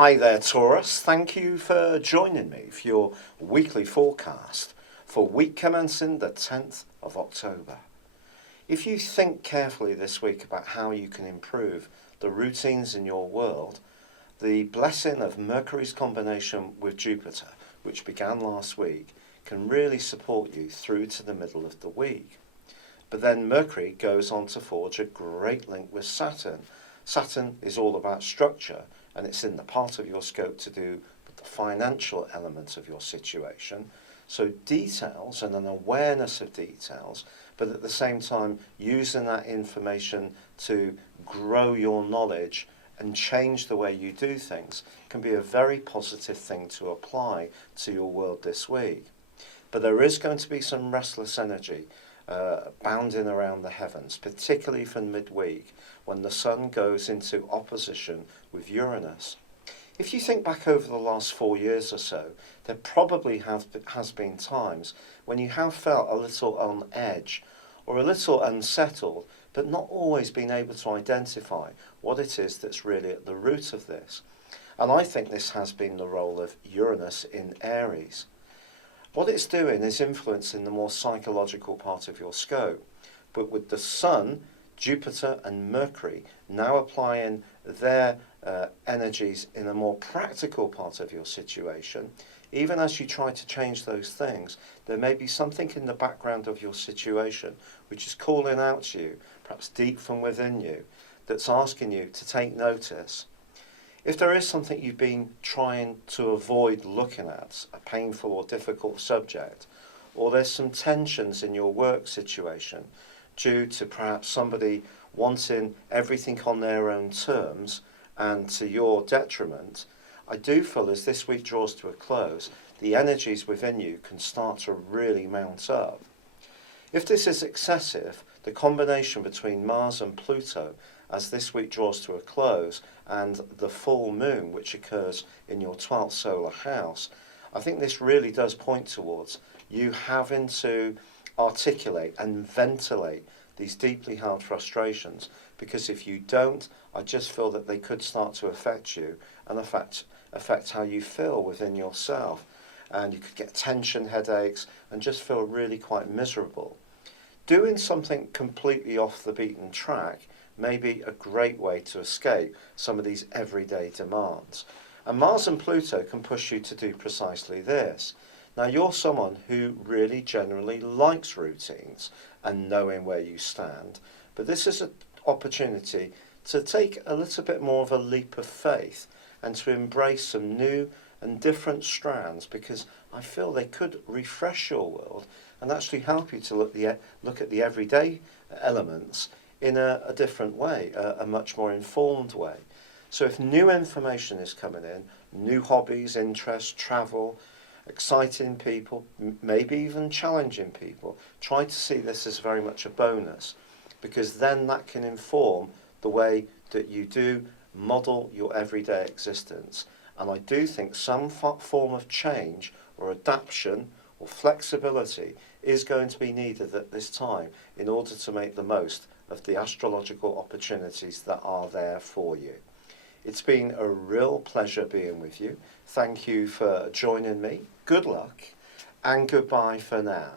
Hi there, Taurus. Thank you for joining me for your weekly forecast for week commencing the 10th of October. If you think carefully this week about how you can improve the routines in your world, the blessing of Mercury's combination with Jupiter, which began last week, can really support you through to the middle of the week. But then Mercury goes on to forge a great link with Saturn. Saturn is all about structure, and it's in the part of your scope to do with the financial element of your situation. So details and an awareness of details, but at the same time using that information to grow your knowledge and change the way you do things can be a very positive thing to apply to your world this week. But there is going to be some restless energy bounding around the heavens, particularly from midweek when the Sun goes into opposition with Uranus. If you think back over the last 4 years or so, there probably has been times when you have felt a little on edge or a little unsettled, but not always been able to identify what it is that's really at the root of this. And I think this has been the role of Uranus in Aries. What it's doing is influencing the more psychological part of your scope, but with the Sun, Jupiter and Mercury now applying their energies in a more practical part of your situation, even as you try to change those things, there may be something in the background of your situation which is calling out to you, perhaps deep from within you, that's asking you to take notice. If there is something you've been trying to avoid looking at, a painful or difficult subject, or there's some tensions in your work situation due to perhaps somebody wanting everything on their own terms and to your detriment, I do feel as this week draws to a close, the energies within you can start to really mount up. If this is excessive, the combination between Mars and Pluto as this week draws to a close and the full moon which occurs in your 12th solar house, I think this really does point towards you having to articulate and ventilate these deeply held frustrations, because if you don't, I just feel that they could start to affect you and affect how you feel within yourself, and you could get tension, headaches, and just feel really quite miserable. Doing something completely off the beaten track may be a great way to escape some of these everyday demands. And Mars and Pluto can push you to do precisely this. Now, you're someone who really generally likes routines and knowing where you stand, but this is an opportunity to take a little bit more of a leap of faith and to embrace some new and different strands, because I feel they could refresh your world and actually help you to look at the everyday elements in a different way, a much more informed way. So if new information is coming in, new hobbies, interests, travel, exciting people, maybe even challenging people, try to see this as very much a bonus, because then that can inform the way that you do model your everyday existence. And I do think some form of change or adaptation or flexibility is going to be needed at this time in order to make the most of the astrological opportunities that are there for you. It's been a real pleasure being with you. Thank you for joining me. Good luck and goodbye for now.